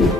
Assalamualaikum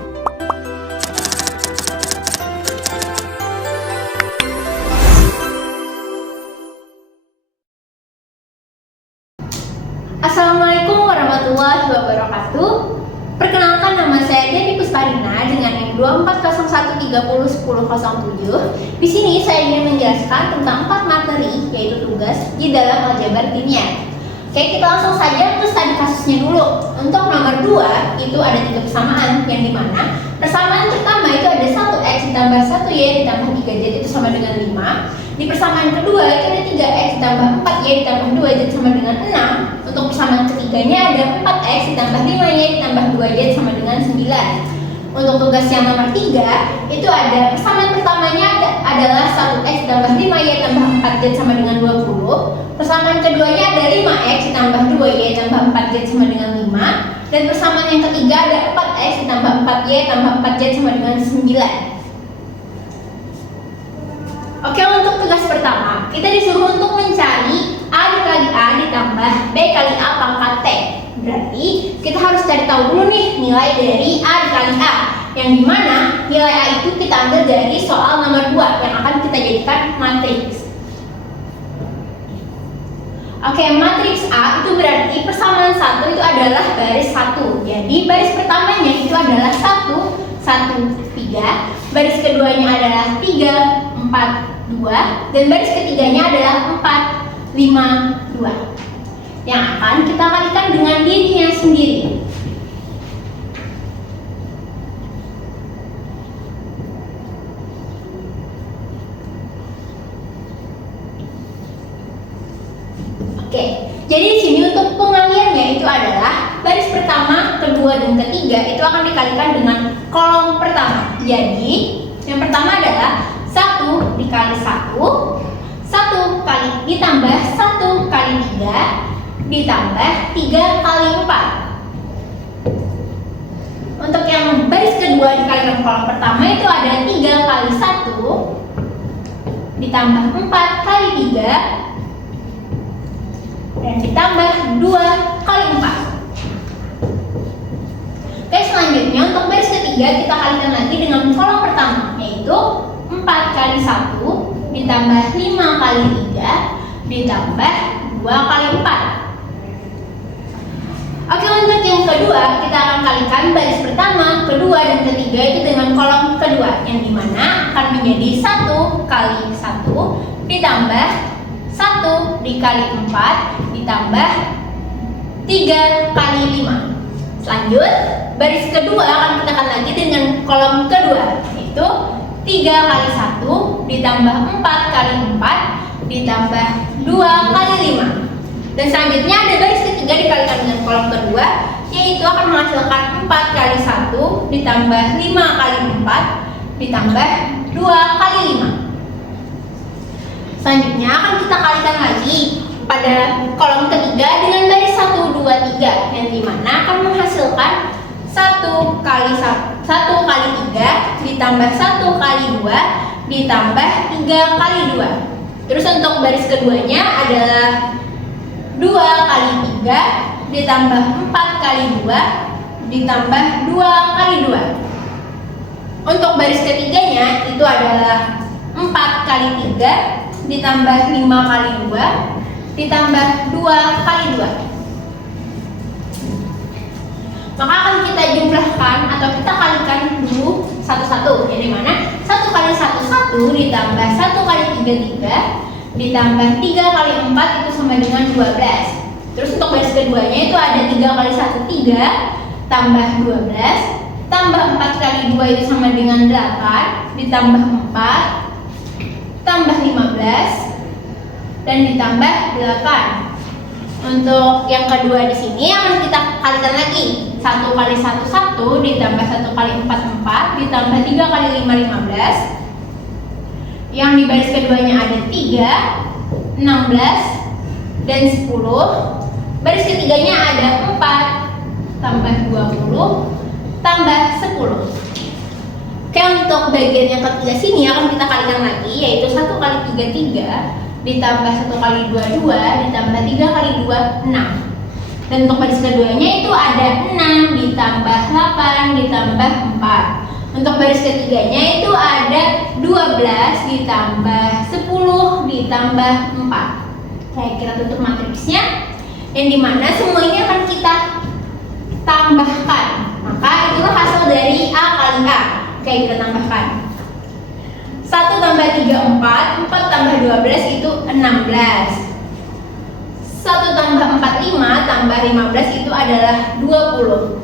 warahmatullahi wabarakatuh. Perkenalkan, nama saya Devi Pusparina dengan NIM 2401301007. Di sini saya ingin menjelaskan tentang 4 materi, yaitu tugas di dalam aljabar linear. Oke, kita langsung saja ke studi kasusnya dulu. Untuk nomor 2 itu ada 3 persamaan, yang dimana persamaan pertama itu ada 1x ditambah 1y ditambah 3z itu sama dengan 5. Di persamaan kedua itu ada 3x ditambah 4y ditambah 2z sama dengan 6. Untuk persamaan ketiganya ada 4x ditambah 5y ditambah 2z sama dengan 9. Untuk tugas yang nomor 3 itu ada persamaan pertamanya adalah 1x ditambah 5y ditambah 4z sama dengan 20. Persamaan keduanya ada 5x ditambah 2y ditambah 4z sama dengan 5. Dan persamaan yang ketiga ada 4x ditambah 4y ditambah 4z sama dengan 9. Oke, untuk tugas pertama, kita disuruh untuk mencari A dikali A ditambah B kali A pangkat T. Berarti kita harus cari tahu dulu nih nilai dari A dikali A, yang dimana nilai A itu kita ambil dari soal nomor 2 yang akan kita jadikan matriks. Oke, matriks A itu berarti persamaan 1 itu adalah baris 1. Jadi baris pertamanya itu adalah 1, 1, 3. Baris keduanya adalah 3, 4, 2. Dan baris ketiganya adalah 4, 5, 2. Yang akan kita kalikan dengan dirinya sendiri. Oke, jadi di sini untuk pengaliannya itu adalah baris pertama, kedua, dan ketiga itu akan dikalikan dengan kolom pertama. Jadi yang pertama adalah 1 dikali 1, 1 kali ditambah 1 kali 3 ditambah 3 kali 4. Untuk yang baris kedua dikalikan kolom pertama itu ada 3 kali 1 ditambah 4 kali 3 dan ditambah 2 kali 4. Oke, selanjutnya untuk baris ketiga kita kalikan lagi dengan kolom pertama, yaitu 4 kali 1 ditambah 5 kali 3 ditambah 2 kali 4. Oke, untuk yang kedua kita akan kalikan baris pertama, kedua, dan ketiga itu dengan kolom kedua, yang dimana akan menjadi 1 kali 1 ditambah 1 dikali 4 ditambah 3 kali 5. Selanjut, baris kedua akan kita kalikan lagi dengan kolom kedua, yaitu 3 kali 1 ditambah 4 kali 4 ditambah 2 kali 5. Dan selanjutnya ada baris ketiga dikalikan dengan kolom kedua, yaitu akan menghasilkan 4 kali 1 ditambah 5 kali 4 ditambah 2 kali 5. Selanjutnya akan kita kalikan lagi pada kolom ketiga dengan baris 1, 2, 3, yang dimana akan menghasilkan 1 kali 3 ditambah 1 kali 2 ditambah 3 kali 2. Terus untuk baris keduanya adalah 2 kali 3 ditambah 4 kali 2 ditambah 2 kali 2. Untuk baris ketiganya itu adalah 4 kali 3 ditambah 5 kali 2 ditambah 2 kali 2. Maka akan kita jumlahkan atau kita kalikan dulu satu-satu, yang dimana 1 kali 1 1 ditambah 1 kali 3 3 ditambah 3 kali 4 itu sama dengan 12. Terus untuk baris keduanya itu ada 3 kali 1 3 tambah 12 tambah 4 kali 2 itu sama dengan 8 ditambah 4 tambah 15 dan ditambah 8. Untuk yang kedua di sini akan kita kalikan lagi. 1 kali 1 1 ditambah 1 kali 4 4 ditambah 3 kali 5 15. Yang di baris keduanya ada 3, 16 dan 10. Baris ketiganya ada 4 tambah 20 tambah 10. Oke, untuk bagian yang ketiga sini akan kita kalikan lagi, yaitu 1 kali 3 3 ditambah 1 kali 2 2 ditambah 3 kali 2 6. Dan untuk baris keduanya itu ada 6 ditambah ditambah 8 ditambah 4. Untuk baris ketiganya itu ada 12 ditambah 10 ditambah 4. Oke, kita tutup matriksnya, yang dimana semua ini akan kita tambahkan. Maka itulah hasil dari A kali A. Oke, kita tambahkan 1 tambah 3 4, 4 tambah 12 itu 16. 1 tambah 4 5 tambah 15 itu adalah 20.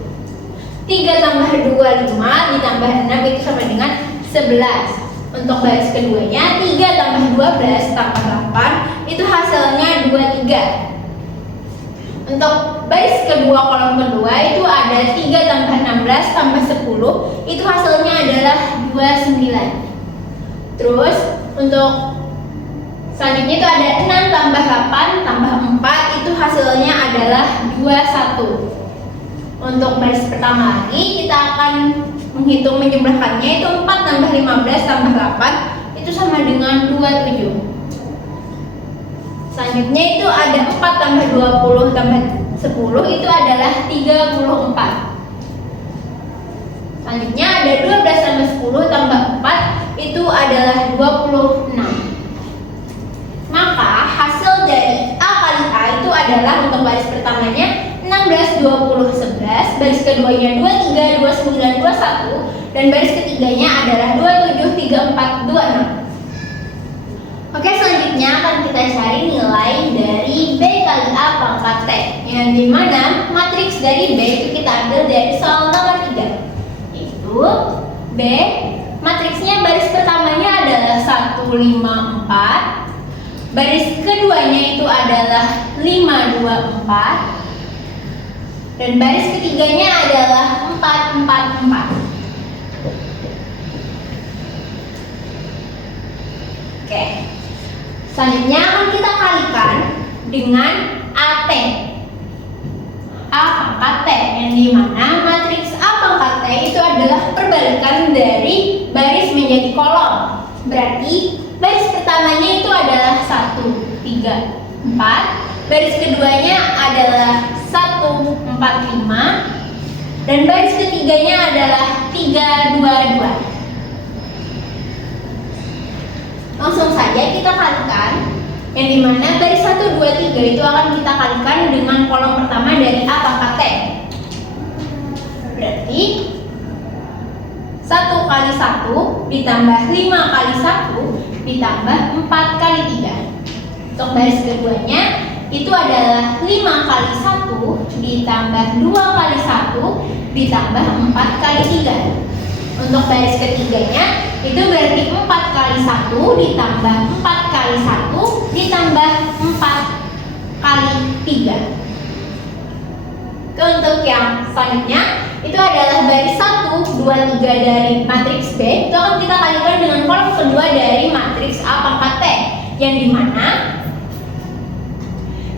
3 tambah 2 5 ditambah 6 itu sama dengan 11. Untuk baris keduanya 3 tambah 12 tambah 8 itu hasilnya 23. Untuk baris kedua kolom kedua itu ada 3 tambah 16 tambah 10 itu hasilnya adalah 29. Terus untuk selanjutnya itu ada 6 tambah 8 tambah 4 itu hasilnya adalah 21. Untuk baris pertama lagi kita akan menghitung menjumlahkannya, itu 4 tambah 15 tambah 8 itu sama dengan 27. Selanjutnya itu ada 4 tambah 20 tambah 10 itu adalah 34. Selanjutnya ada 12 tambah 10 tambah 4 itu adalah 26. Maka hasil dari A kali A itu adalah untuk baris pertamanya 16, 20, 11, baris keduanya 23, 29, 21, dan baris ketiganya adalah 27, 34, 26. Oke, selanjutnya akan kita cari nilai dari B kali A pangkat T, yang dimana matriks dari B itu kita ambil dari soal nomor 3, yaitu B, matriksnya baris pertamanya adalah 1, 5, 4, baris keduanya itu adalah 5, 2, 4, dan baris ketiganya adalah 4, 4, 4. Oke, selanjutnya akan kita kalikan dengan AT, A pangkat T, yang dimana matriks A pangkat T itu adalah perbalikan dari baris menjadi kolom. Berarti baris pertamanya itu adalah 1, 3, 4, baris keduanya adalah 1, 4, 5, dan baris ketiganya adalah 3, 2, 2. Langsung saja kita kalikan, yang dimana baris 1, 2, 3 itu akan kita kalikan dengan kolom pertama dari A pangkat T. Berarti 1 kali 1 ditambah 5 kali 1 ditambah 4 kali 3. Untuk baris keduanya itu adalah 5 kali 1 ditambah 2 kali 1 ditambah 4 kali 3. Untuk baris ketiganya itu berarti 4 kali 1 ditambah 4 kali 1 ditambah 4 kali 3. Untuk yang selanjutnya itu adalah baris 1, 2, 3 dari matriks B, itu akan kita kalikan dengan kolom kedua dari matriks A pangkat T, yang dimana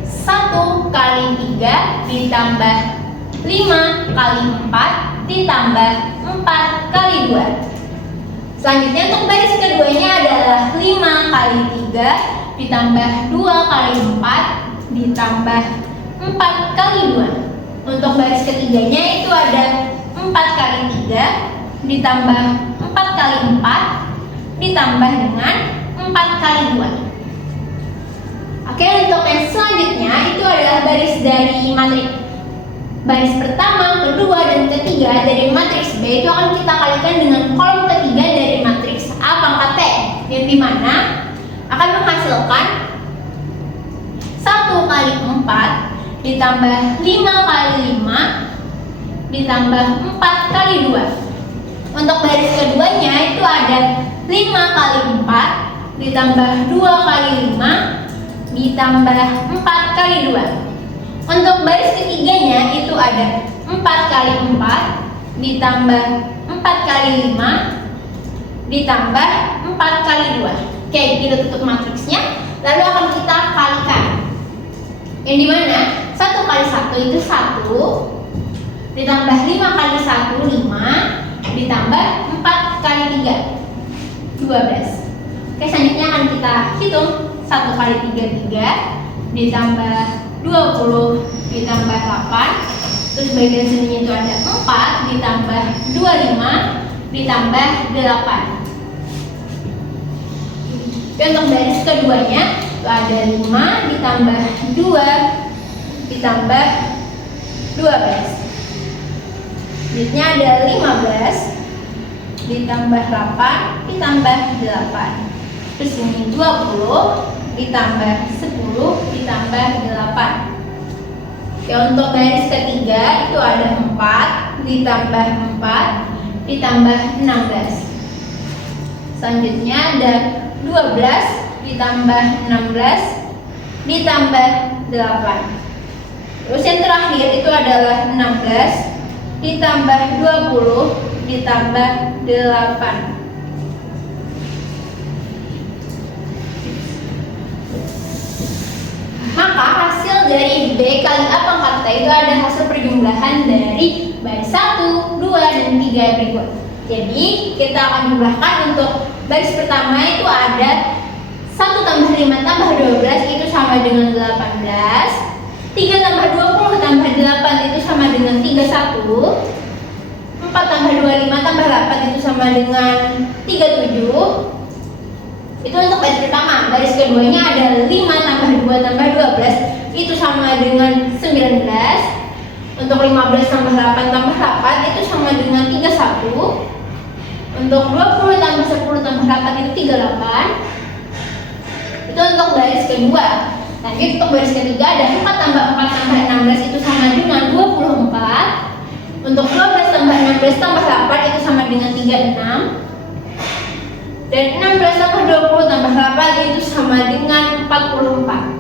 1 kali 3 ditambah 5 kali 4 ditambah 4 kali 2. Selanjutnya untuk baris keduanya adalah 5 kali 3 ditambah 2 kali 4 ditambah 4 kali 2. Untuk baris ketiganya itu ada 4 kali 3 ditambah 4 kali 4 ditambah dengan 4 kali 2. Oke, untuk yang selanjutnya itu adalah baris dari matriks baris pertama, kedua, dan ketiga dari matriks B itu akan kita kalikan dengan kolom ketiga dari matriks A pangkat T, yang dimana akan menghasilkan 1 kali 4 ditambah 5 kali 5 ditambah 4 kali 2. Untuk baris keduanya itu ada 5 kali 4 ditambah 2 kali 5 ditambah 4 kali 2. Untuk baris ketiganya itu ada 4 kali 4 ditambah 4 kali 5 ditambah 4 kali 2. Oke, kita tutup matriksnya, lalu akan kita kalikan, yang dimana 1 kali 1 itu 1 ditambah 5 kali 1 5 ditambah 4 kali 3 12. Oke, selanjutnya akan kita hitung 1 kali 3 3 ditambah 20 ditambah 8, terus bagian sininya itu ada ditambah 25 ditambah 8. Oke, untuk baris keduanya itu ada 5 ditambah 2 ditambah 12. Selanjutnya ada 15 ditambah 8 ditambah 8. Terus ini 20 ditambah 10 ditambah 8. Oke, untuk baris ketiga itu ada 4 ditambah 4 ditambah 16. Selanjutnya ada 12 ditambah 16 ditambah 8. Terus yang terakhir itu adalah 16 ditambah 20 ditambah 8. Maka hasil dari B kali A pangkat T itu ada hasil perjumlahan dari baris 1, 2, dan 3 berikut. Jadi kita akan jumlahkan untuk baris pertama itu ada 1 tambah 5 tambah 12 itu sama dengan 18. 3 tambah 20 tambah 8 itu sama dengan 31. 4 tambah 25 tambah 8 itu sama dengan 37. Itu untuk baris pertama. Baris keduanya ada 5 tambah 2 tambah 12 itu sama dengan 19. Untuk 15 tambah 8 tambah 8 itu sama dengan 31. Untuk 20 tambah 10 tambah 8 itu 38. Itu untuk baris kedua. Lanjut untuk baris ketiga ada 4 tambah 4 tambah 16 itu sama dengan 24. Untuk 12 tambah 16 tambah 8 itu sama dengan 36. Dan 16 tambah 20 tambah 8 itu sama dengan 44.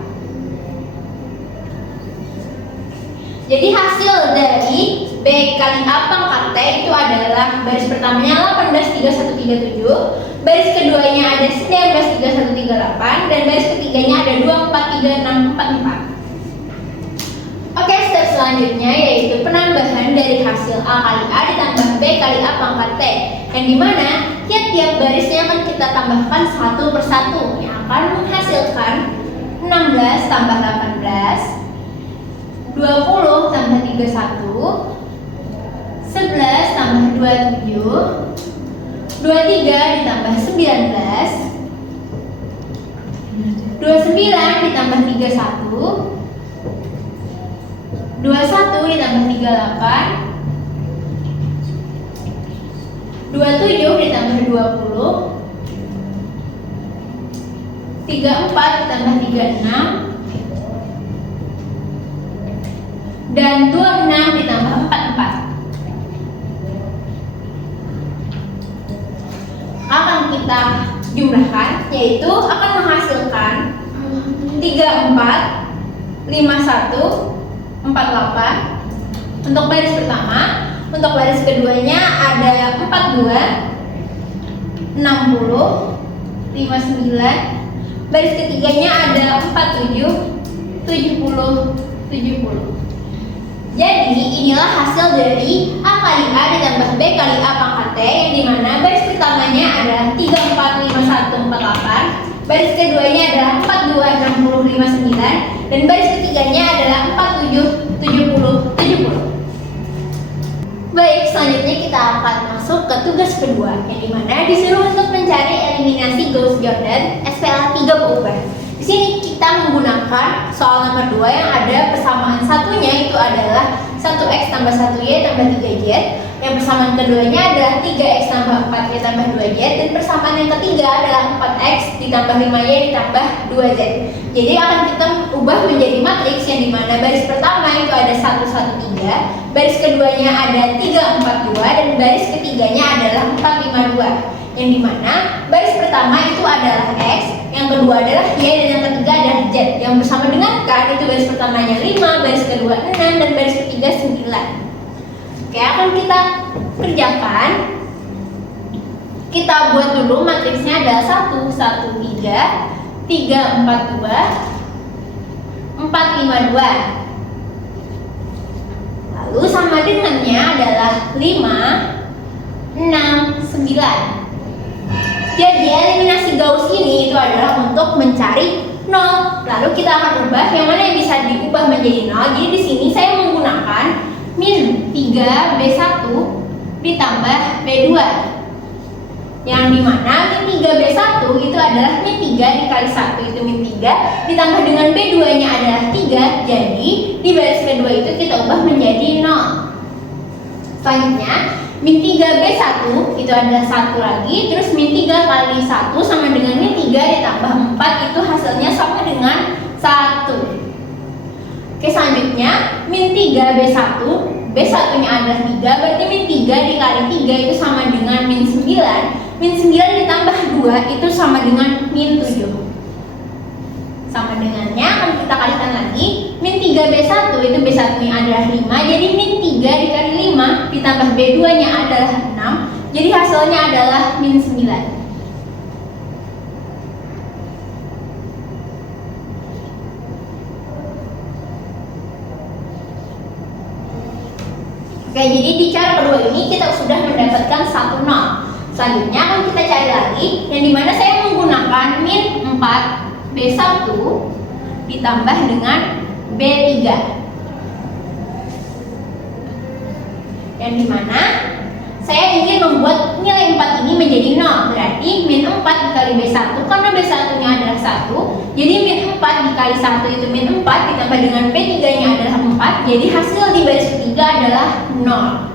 Jadi hasil dari B kali A pangkat T itu adalah baris pertamanya 183137, baris keduanya ada 193138, dan baris ketiganya ada 243644. Oke, step selanjutnya yaitu penambahan dari hasil A kali A ditambah B kali A pangkat T, yang dimana tiap-tiap barisnya akan kita tambahkan satu persatu yang akan menghasilkan 16 tambah 18, 20 tambah 31, 11 tambah 27, 23 ditambah 19, 29 ditambah 31, 21 ditambah 38, 27 ditambah 20, 34 ditambah 36, dan 26 ditambah 44. Akan kita jumlahkan, yaitu akan menghasilkan 34, 51, 48 untuk baris pertama. Untuk baris keduanya ada 42, 60, 59. Baris ketiganya ada 47, 70, 70. Jadi inilah hasil dari A kali A ditambah B kali A pangkat T, yang dimana baris pertamanya adalah 34, 51, 48, baris keduanya adalah 42, 60, 59, dan baris ketiganya adalah 47, 70, 70. Baik, selanjutnya kita akan masuk ke tugas kedua, yang dimana disuruh untuk mencari eliminasi Gauss-Jordan SPA 3 berubah. Di sini kita menggunakan soal nomor 2 yang ada persamaan satunya itu adalah 1x tambah 1y tambah 3z. Yang persamaan keduanya adalah 3x tambah 4y tambah 2z, dan persamaan yang ketiga adalah 4x ditambah 5y ditambah 2z. Jadi akan kita ubah menjadi matriks yang dimana baris pertama itu ada 1, 1, 3, baris keduanya ada 3, 4, 2, dan baris ketiganya adalah 4, 5, 2. Yang dimana baris pertama itu adalah x, yang kedua adalah y, dan yang ketiga adalah z. Yang bersama dengan k itu baris pertamanya 5, baris kedua 6, dan baris ketiga 9. Oke, akan kita kerjakan. Kita buat dulu matriksnya adalah 1, 1, 3, 3, 4, 2, 4, 5, 2. Lalu sama dengannya adalah 5, 6, 9. Jadi eliminasi Gauss ini itu adalah untuk mencari 0. Lalu kita akan ubah yang mana yang bisa diubah menjadi 0. Jadi di sini saya menggunakan min 3B1 ditambah B2, yang dimana min 3B1 itu adalah min 3 dikali 1 itu min 3 ditambah dengan B2 nya adalah 3, jadi di baris kedua itu kita ubah menjadi 0. Selanjutnya min 3B1 itu adalah 1 lagi, terus min 3 kali 1 sama dengan min 3 ditambah 4 itu hasilnya sama dengan 1. Oke, selanjutnya min 3B1, B1 nya adalah 3, berarti min 3 dikali 3 itu sama dengan min 9. Min 9 ditambah 2 itu sama dengan min 7. Sama dengannya akan kita kalikan lagi. Min 3B1 itu B1 nya adalah 5, jadi min 3 dikali 5 ditambah B2 nya adalah 6, jadi hasilnya adalah min 9. Oke, jadi di cara kedua ini kita sudah mendapatkan 1, 0. Selanjutnya akan kita cari lagi, yang dimana saya menggunakan min 4B1 ditambah dengan B3, yang dimana saya ingin membuat nilai 4 ini menjadi 0, berarti min 4 dikali B1, karena B1 nya adalah 1, jadi min 4 dikali 1 itu min 4 ditambah dengan B3 nya adalah 4, jadi hasil di baris ketiga adalah 0.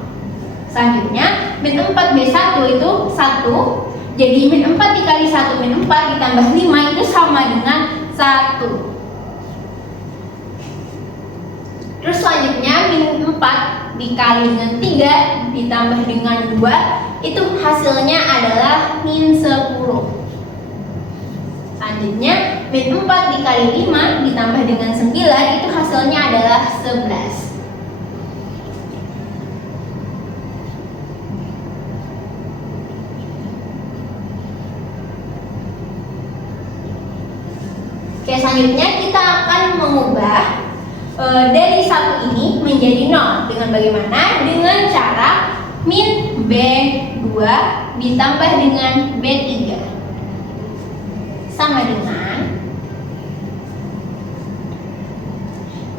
Selanjutnya min 4B1 itu 1, jadi min 4 dikali 1 min 4 ditambah 5 itu sama dengan 1. Terus selanjutnya min 4 dikali dengan 3 ditambah dengan 2 itu hasilnya adalah min 10. Selanjutnya min 4 dikali 5 ditambah dengan 9 itu hasilnya adalah 11. Oke, selanjutnya kita akan mengubah dari 1 ini menjadi 0 dengan bagaimana? Dengan cara min B2 ditambah dengan B3 sama dengan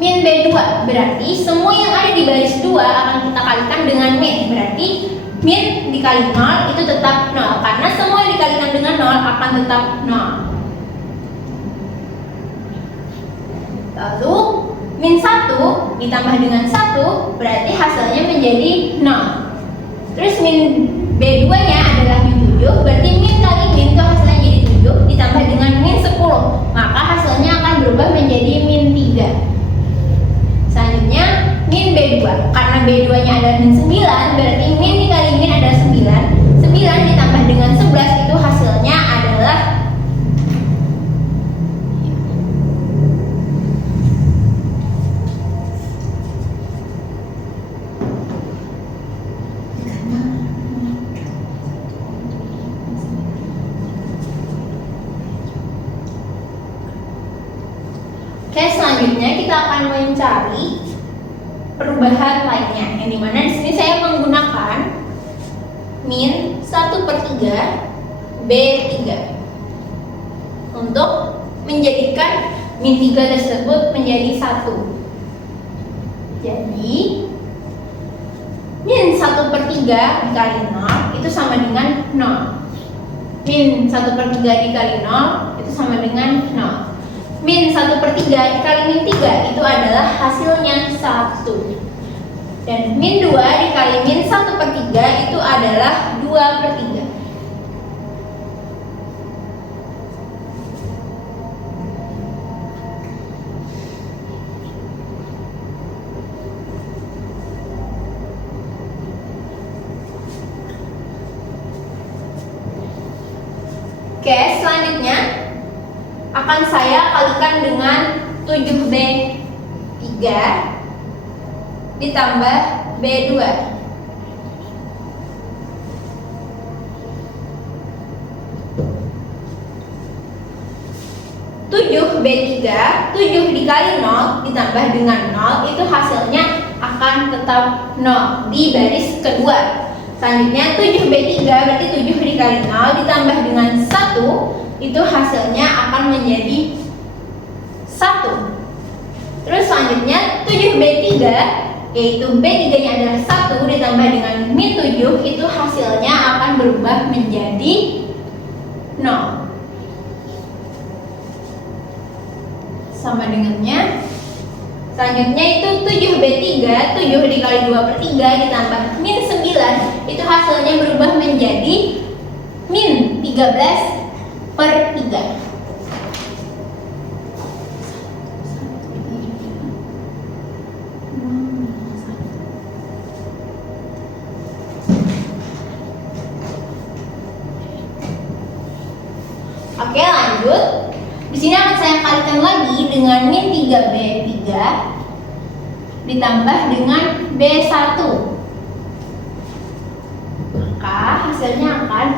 min B2, berarti semua yang ada di baris 2 akan kita kalikan dengan min, berarti min dikali 0 itu tetap 0, karena semua yang dikalikan dengan 0 akan tetap 0. Lalu min 1 ditambah dengan 1 berarti hasilnya menjadi 0. Terus min B2 nya adalah min 7, berarti min kali min itu hasilnya jadi 7 ditambah dengan min 10, maka hasilnya akan berubah menjadi min 3. Selanjutnya min B2, karena B2 nya adalah min 9, berarti min dikali min adalah 9, 9 ditambah dengan 11 itu hasilnya adalah Oke, selanjutnya kita akan mencari perubahan lainnya, yang dimana di sini saya menggunakan min 1/3 B3 untuk menjadikan min 3 tersebut menjadi 1. Jadi min 1/3 dikali 0 itu sama dengan 0. Min 1/3 dikali 0 itu sama dengan 0. Min 1/3 dikali min 3 itu adalah hasilnya 1. Dan min 2 dikali min 1/3 itu adalah 2/3. Oke, selanjutnya akan saya kalikan dengan 7B3 ditambah B2. B3, 7 dikali 0 ditambah dengan 0 itu hasilnya akan tetap 0 di baris kedua. Selanjutnya 7B3 berarti 7 dikali 0 ditambah dengan 1 itu hasilnya akan menjadi 1. Terus selanjutnya 7B3 yaitu B3-nya adalah 1 ditambah dengan min 7, itu hasilnya akan berubah menjadi 0. Sama dengannya, selanjutnya itu 7B3, 7 dikali 2/3 ditambah min 9, itu hasilnya berubah menjadi min 13/3. Oke, lanjut. Di sini akan saya kalikan lagi dengan min 3B3 ditambah dengan B1. Maka hasilnya akan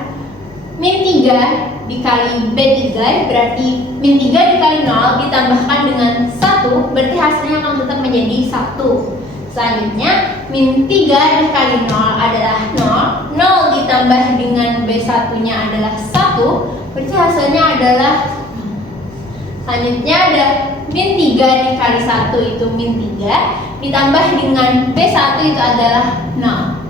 min 3 dikali B3, berarti min 3 dikali 0 ditambahkan dengan 1, berarti hasilnya akan tetap menjadi 1. Selanjutnya, min 3 dikali 0 adalah 0, 0 ditambah dengan B1-nya adalah 1, berarti hasilnya adalah, selanjutnya ada min 3 dikali 1 itu min 3 ditambah dengan B1 itu adalah 0.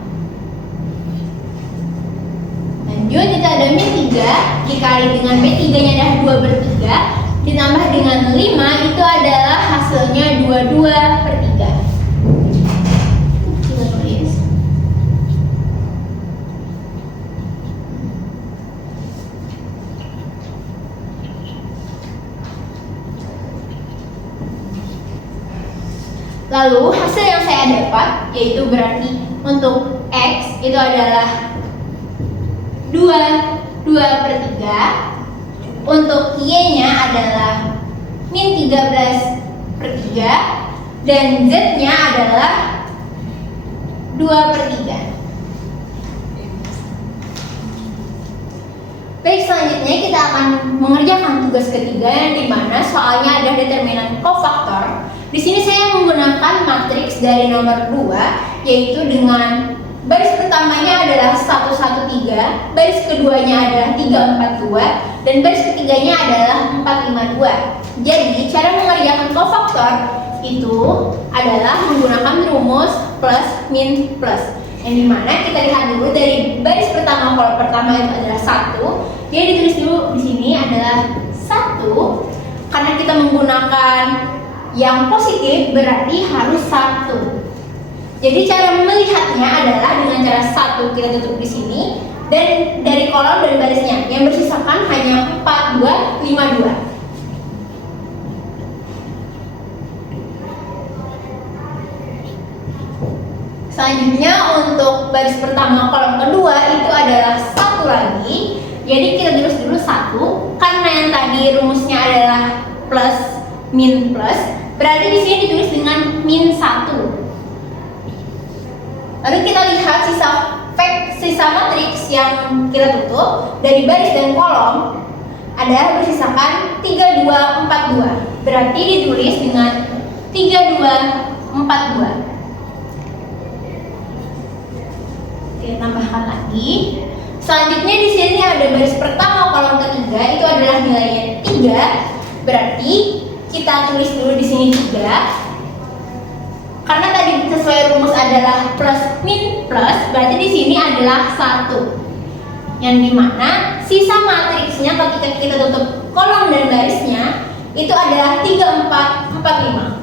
Lanjut, kita ada min 3 dikali dengan B3-nya adalah 2/3 ditambah dengan 5, itu adalah hasilnya 22/3. Kita tulis. Lalu hasil yang saya dapat, yaitu berarti untuk X itu adalah 2/3, untuk Y-nya adalah min 13/3, dan Z-nya adalah 2/3. Baik, selanjutnya kita akan mengerjakan tugas ketiga yang dimana soalnya ada determinan kofaktor. Di sini saya menggunakan matriks dari nomor 2, yaitu dengan baris pertamanya adalah 113, baris keduanya adalah 342, dan baris ketiganya adalah 452. Jadi cara mengerjakan kofaktor itu adalah menggunakan rumus plus min plus. Yang dimana kita lihat dulu dari baris pertama, kolom pertama itu adalah 1, dia ditulis dulu di sini adalah 1, karena kita menggunakan yang positif berarti harus 1. Jadi cara melihatnya adalah dengan cara 1 kita tutup di sini, dan dari kolom dan barisnya yang bersisakan hanya 4, 2, 5, 2. Selanjutnya untuk baris pertama kolom kedua itu adalah 1 lagi. Jadi kita tulis dulu 1, karena yang tadi rumusnya adalah plus min plus, berarti di sini ditulis dengan min 1. Lalu kita lihat sisa matriks yang kita tutup dari baris dan kolom ada bersisakan 3, 2, 4, 2. Berarti ditulis dengan 3, 2, 4, 2. Kita tambahkan lagi. Selanjutnya di sini ada baris pertama kolom ketiga itu adalah nilainya 3. Berarti kita tulis dulu di sini 3. Karena tadi sesuai rumus adalah plus min plus, berarti di sini adalah 1. Yang dimana sisa matriksnya ketika kita tutup kolom dan barisnya itu adalah 3, 4, 4, 5.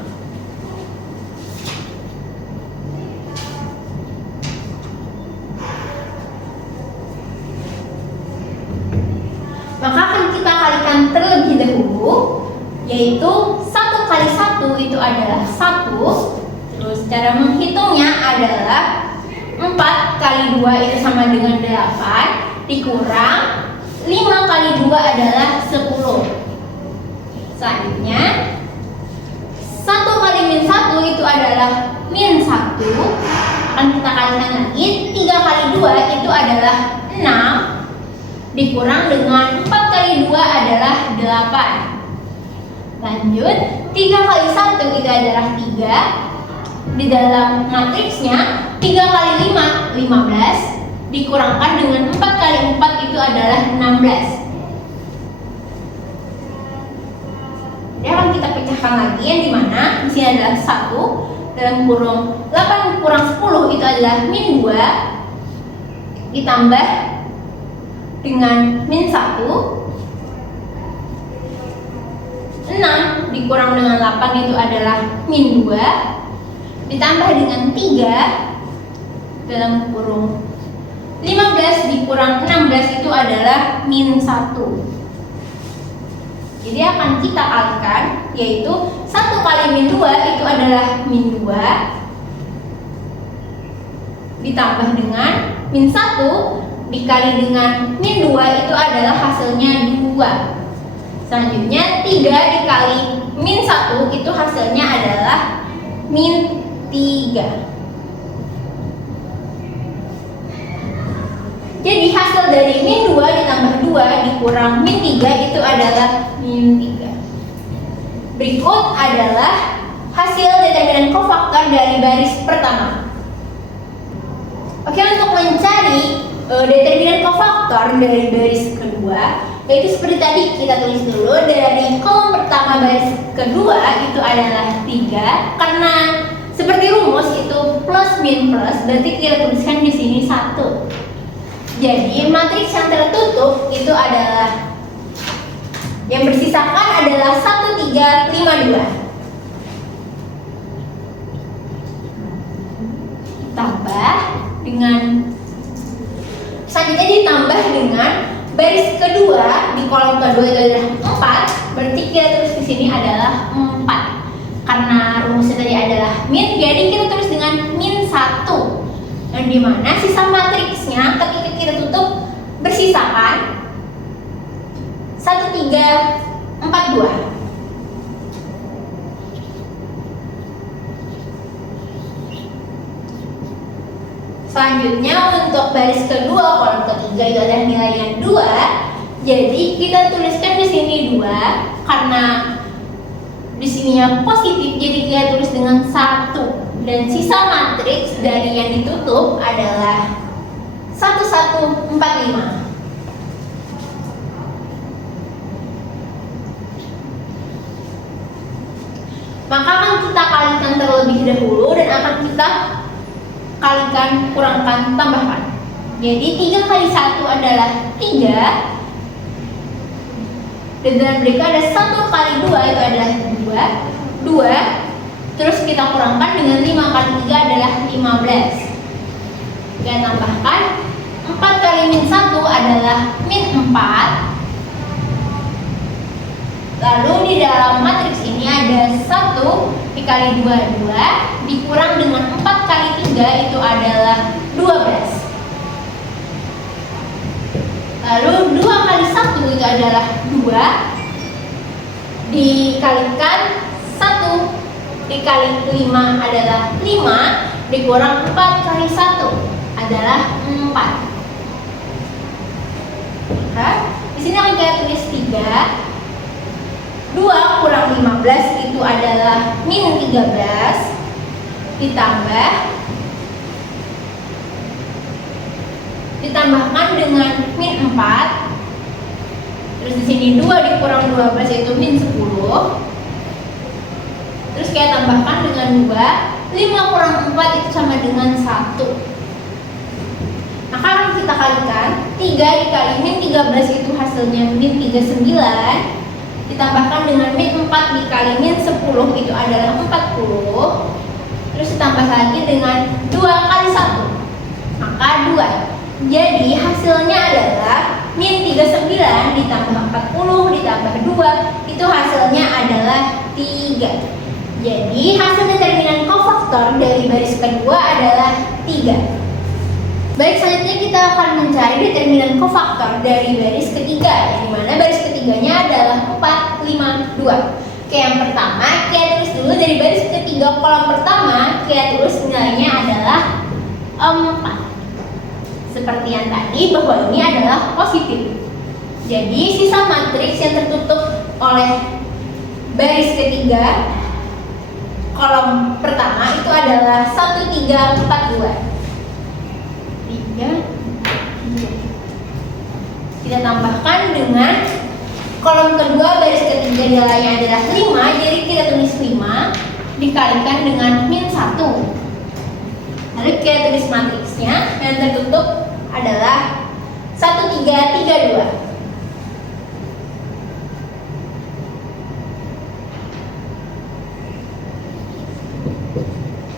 Maka akan kita kalikan terlebih dahulu, yaitu 1 kali 1 itu adalah 1. Terus cara menghitungnya adalah 4 kali 2 itu sama dengan 8 dikurang 5 kali 2 adalah 10. Selanjutnya 1 kali min 1 itu adalah min 1. Akan kita kalikan lagi, 3 kali 2 itu adalah 6 dikurang dengan 4 kali 2 adalah 8. Lanjut, 3 kali 1 itu adalah 3. Di dalam matriksnya 3 kali 5, 15 dikurangkan dengan 4 kali 4 itu adalah 16. Jadi akan kita pecahkan lagi, yang dimana di sini adalah 1 dalam kurung 8 kurang 10 itu adalah min 2 ditambah dengan min 1. 6 dikurang dengan 8 itu adalah min 2 ditambah dengan 3 dalam kurung 15 dikurang 16 itu adalah min 1. Jadi akan kita kalikan, yaitu 1 kali min 2 itu adalah min 2 ditambah dengan min 1 dikali dengan min 2 itu adalah hasilnya 2. Selanjutnya 3 dikali min 1 itu hasilnya adalah min 3. Jadi hasil dari min 2 ditambah 2 dikurang min 3 itu adalah min 3. Berikut adalah hasil determinan kofaktor dari baris pertama. Oke, untuk mencari determinan kofaktor dari baris kedua, yaitu seperti tadi kita tulis dulu dari kolom pertama baris kedua itu adalah 3. Karena seperti rumus itu plus min plus, berarti kita tuliskan di sini 1. Jadi matriks yang tertutup itu adalah yang bersisakan adalah 1, 3, 5, 2. Tambah dengan selanjutnya ditambah dengan baris kedua di kolom kedua itu adalah 4. Berarti kita tulis di sini adalah 4. Karena rumusnya tadi adalah min, jadi kita tulis dengan min 1. Dan dimana sisa matriksnya ketika kita tutup bersisakan 1, 3, 4, 2. Selanjutnya untuk baris kedua kolom ketiga itu adalah nilainya 2. Jadi kita tuliskan di sini 2 karena di sininya positif, jadi kita tulis dengan 1. Dan sisa matriks dari yang ditutup adalah 1, 1, 4, 5. Maka akan kita kalikan terlebih dahulu dan akan kita kalikan, kurangkan, tambahkan. Jadi 3 kali 1 adalah 3. Dan dalam berikut ada 1 kali 2 itu adalah 2. Terus kita kurangkan dengan 5 kali 3 adalah 15. Kita tambahkan 4 kali min 1 adalah min 4. Lalu di dalam matriks ini ada 1 dikali 2, 2 dikurang dengan 4 kali 3 itu adalah 12. Lalu 2 kali 1 itu adalah 2 dikalikan 1 dikali 5 adalah 5 dikurang 4 kali 1 adalah 4. Maka di sini akan kita tulis 3. 2 kurang 15 itu adalah min 13 ditambahkan dengan min 4. Terus di sini 2 dikurang 12 itu min 10. Terus kita tambahkan dengan 2. 5 kurang 4 itu sama dengan 1. Maka akan kita kalikan 3 dikali min 13 itu hasilnya min 39. Ditambahkan dengan min 4 dikali min 10 itu adalah 40. Terus ditambah lagi dengan 2 kali 1, maka 2. Jadi hasilnya adalah min 39 ditambah 40 ditambah 2 itu hasilnya adalah 3. Jadi hasil determinan kofaktor dari baris kedua adalah 3. Baik, selanjutnya kita akan mencari determinan kofaktor dari baris ketiga, yang dimana baris ketiganya adalah 4, 5, 2. Oke, yang pertama kita tulis dulu dari baris ketiga kolom pertama, kita tulis nilainya adalah 4. Seperti yang tadi bahwa ini adalah positif. Jadi sisa matriks yang tertutup oleh baris ketiga kolom pertama itu adalah 1, 3, 4, 2. 3. Kita tambahkan dengan kolom kedua baris ketiga nilainya adalah 5, jadi kita tulis 5. dikalikan dengan min 1. Lalu kita tulis matriksnya, yang tertutup adalah 1, 3, 3, 2.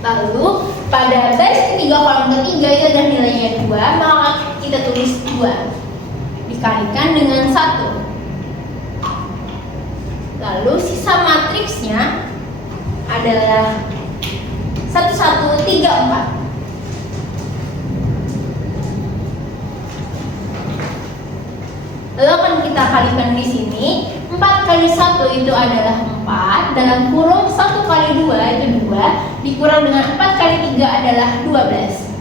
Lalu pada baris ketiga kolom ketiga itu adalah nilainya 2, maka kita tulis 2 dikalikan dengan 1. Lalu sisa matriksnya adalah 1, 1, 3, 4. Lalu akan kita kalikan di sini. 4 kali 1 itu adalah 4, dalam kurung 1 kali 2 itu 2, dikurang dengan 4 kali 3 adalah 12.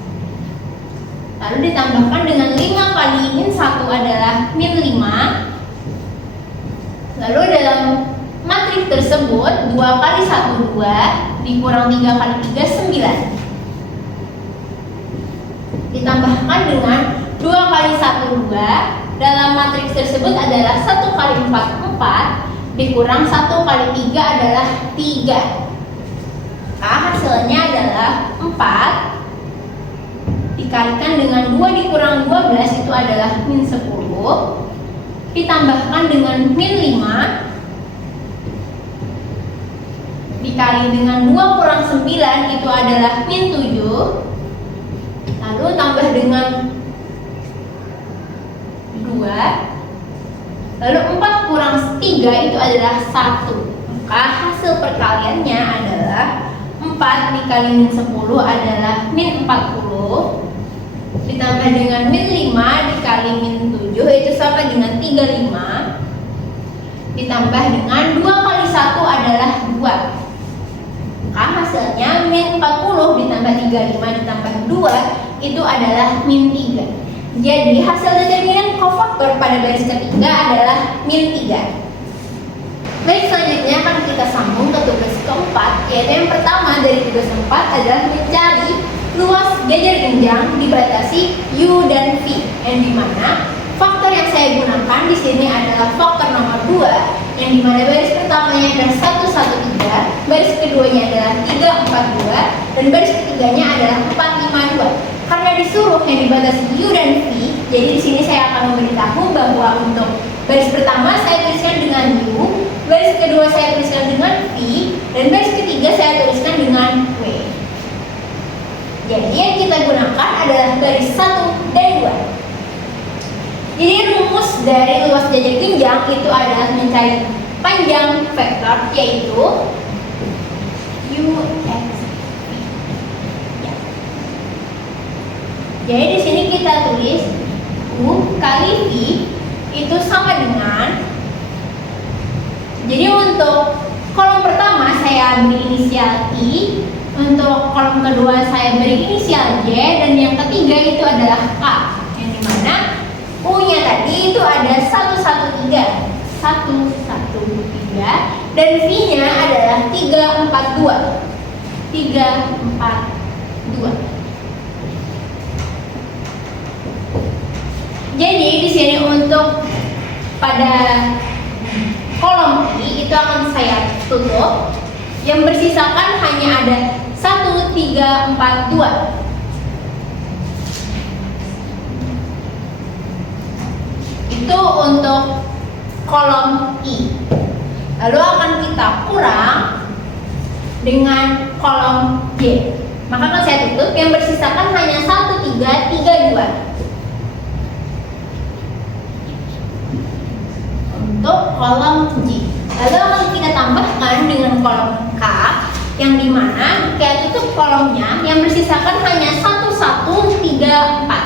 Lalu ditambahkan dengan 5 kali min 1 adalah min 5. Lalu dalam matriks tersebut 2 kali 1 2, dikurang 3 kali 3 9. Ditambahkan dengan 2 kali 1 2, dalam matriks tersebut adalah 1 kali 4 4, dikurang 1 kali 3 adalah 3. Maka hasilnya adalah 4 dikalikan dengan 2 dikurang 12 itu adalah min 10, ditambahkan dengan min 5 dikali dengan 2 kurang 9 itu adalah min 7, lalu tambah dengan 2, lalu 4 kurang 3 itu adalah 1. Maka hasil perkaliannya adalah 4 dikali min 10 adalah min 40, ditambah dengan min 5 dikali min 7 itu sama dengan 35, ditambah dengan 2 kali 1 adalah 2. Maka hasilnya min 40 ditambah 35 ditambah 2 itu adalah min 3. Jadi hasil determinan kofaktor pada baris ketiga adalah min 3. Baik, selanjutnya akan kita sambung ke tugas keempat, yaitu yang pertama dari tugas 4 adalah mencari luas jajar genjang dibatasi U dan V, yang dimana faktor yang saya gunakan di sini adalah faktor nomor 2, yang dimana baris pertamanya adalah 113, baris keduanya adalah 342, dan baris ketiganya adalah 452. Karena disuruh yang dibatasi U dan V, jadi di sini saya akan memberitahu bahwa untuk baris pertama saya tuliskan dengan U, baris kedua saya tuliskan dengan V, dan baris ketiga saya tuliskan dengan W. Jadi yang kita gunakan adalah baris 1 dan 2. Jadi rumus dari luas jajar genjang itu adalah mencari panjang vektor, yaitu UX. Jadi di sini kita tulis U kali V itu sama dengan, jadi untuk kolom pertama saya beri inisial I, untuk kolom kedua saya beri inisial J, dan yang ketiga itu adalah K, yang dimana U-nya tadi itu ada 113, dan V-nya adalah 342. Jadi di sini untuk pada kolom I itu akan saya tutup. Yang bersisakan hanya ada 1, 3, 4, 2. Itu untuk kolom I. Lalu akan kita kurang dengan kolom J. Maka akan saya tutup. Yang bersisakan hanya 1, 3, 3, 2. Untuk kolom J. Lalu akan kita tambahkan dengan kolom K, yang dimana kita tutup kolomnya, yang bersisakan hanya 1, 1, 3, 4.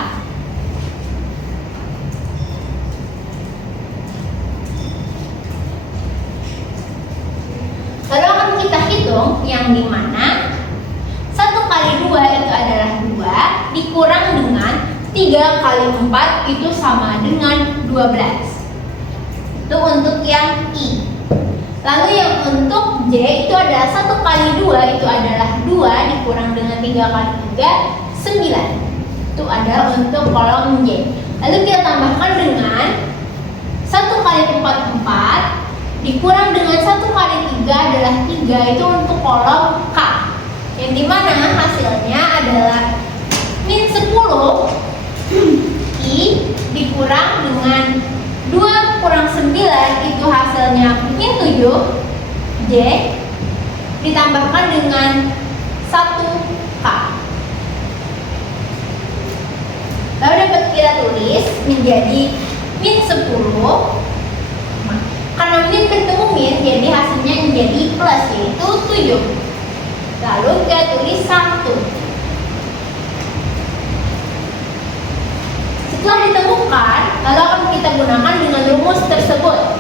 Lalu akan kita hitung, yang dimana 1 kali 2 itu adalah 2, dikurang dengan 3 kali 4 itu sama dengan 12. Itu untuk yang I. Lalu yang untuk J itu adalah 1 kali 2 itu adalah 2, dikurang dengan 3 kali 3, 9. Itu adalah untuk kolom J. Lalu kita tambahkan dengan 1 kali 4, 4, dikurang dengan 1 kali 3 adalah 3, itu untuk kolom K, yang dimana hasilnya adalah min 10 I dikurang dengan 2 kurang 9, itu hasilnya min 7 J ditambahkan dengan 1 K. Lalu dapat kita tulis menjadi min 10. Karena min bertemu min, jadi hasilnya menjadi plus, yaitu 7. Lalu kita tulis 1. Setelah ditemukan, lalu akan kita gunakan dengan rumus tersebut,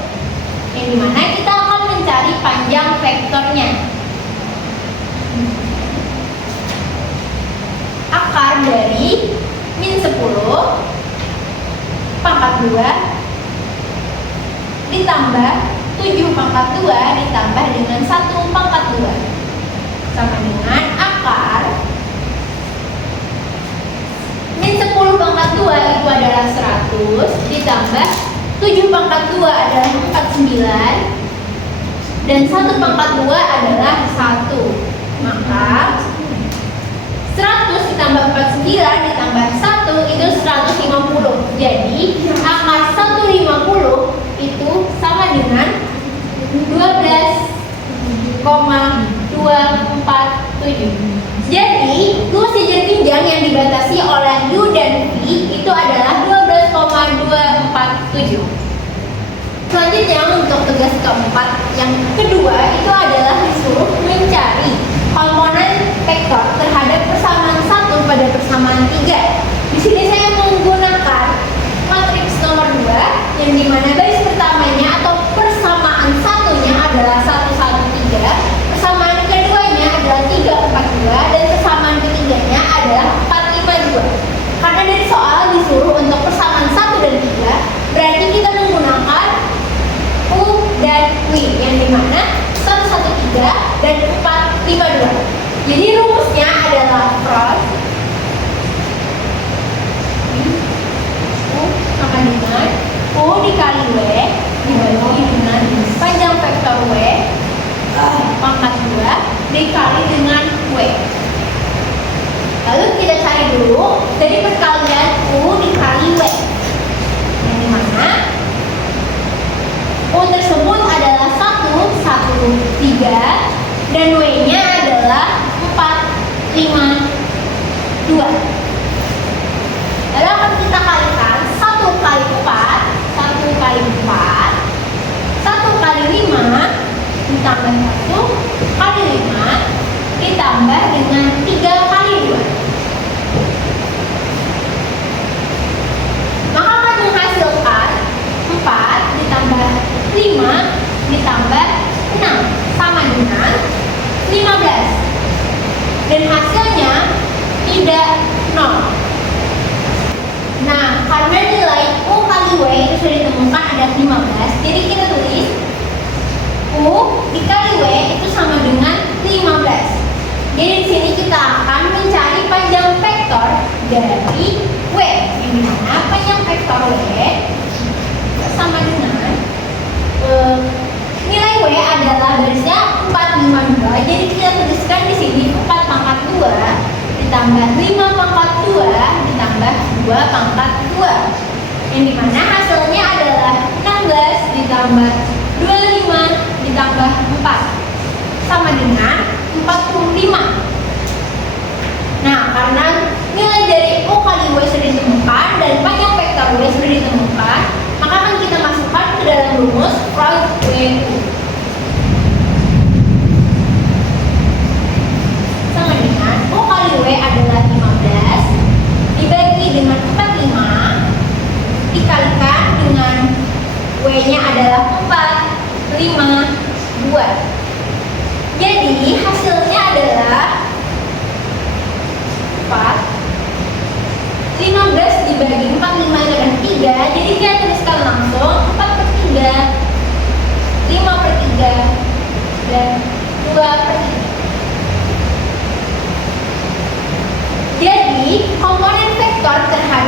yang dimana kita akan mencari panjang vektornya. Akar dari min 10 pangkat 2 ditambah 7 pangkat 2 ditambah dengan 1 pangkat 2 sama dengan akar min 10 pangkat 2 itu adalah 100 ditambah 7 pangkat 2 adalah 49 dan 1 pangkat 2 adalah 1. Maka 100 ditambah 49 ditambah 1 itu 150. Jadi akar 150 itu sama dengan 12,247. Jadi luas jajar pinjang yang dibatasi oleh U dan V itu adalah 12,247. Selanjutnya untuk tugas keempat yang kedua itu adalah disuruh mencari komponen vektor terhadap persamaan 1 pada persamaan 3. Di sini saya menggunakan matriks nomor 2 yang dimana baris pertamanya atau persamaan satunya adalah 113, persamaan keduanya adalah 342 dan persamaan ketiganya adalah 452. Karena dari soal disuruh untuk persamaan 1 dan 3, berarti kita menggunakan U dan W yang dimana 113 dan 452. Jadi rumusnya adalah cross U sama dengan U dikali W dibagi dengan panjang vektor W pangkat 2 dikali dengan W. Lalu kita cari dulu dari perkalian U dikali W, yang dimana U tersebut adalah 113 dan W nya adalah 452. Lalu akan kita kalikan 1 kali 4, 1 kali 4, 1 kali 5 ditambah 1 kali 5 ditambah dengan 3 kali 2. Maka akan menghasilkan 4 ditambah 5 ditambah 6 sama dengan 15. Dan hasilnya tidak 0. Nah, karena nilai U kali W itu sudah ditemukan ada 15, jadi kita tulis U dikali W itu sama dengan 15. Jadi di sini kita akan mencari panjang vektor dari W, yang dimana panjang vektor W sama dengan nilai W adalah barisnya 452. Jadi kita tuliskan di sini 4 pangkat 2 ditambah 5 pangkat 2 ditambah 2 pangkat 2, yang dimana hasilnya adalah 16 ditambah 25 ditambah 4 sama dengan 45. Nah, karena nilai dari U kali W sudah ditemukan dan panjang vektor W sudah ditemukan, maka akan kita masukkan ke dalam rumus cross WU. Sama dengan U kali W adalah 15 dibagi dengan 45 dikalikan dengan W nya adalah 452. Jadi hasilnya adalah 15 dibagi 45 dengan 3. Jadi kita tuliskan langsung 4/3, 5/3 dan 2/3. Jadi komponen vektor terhadap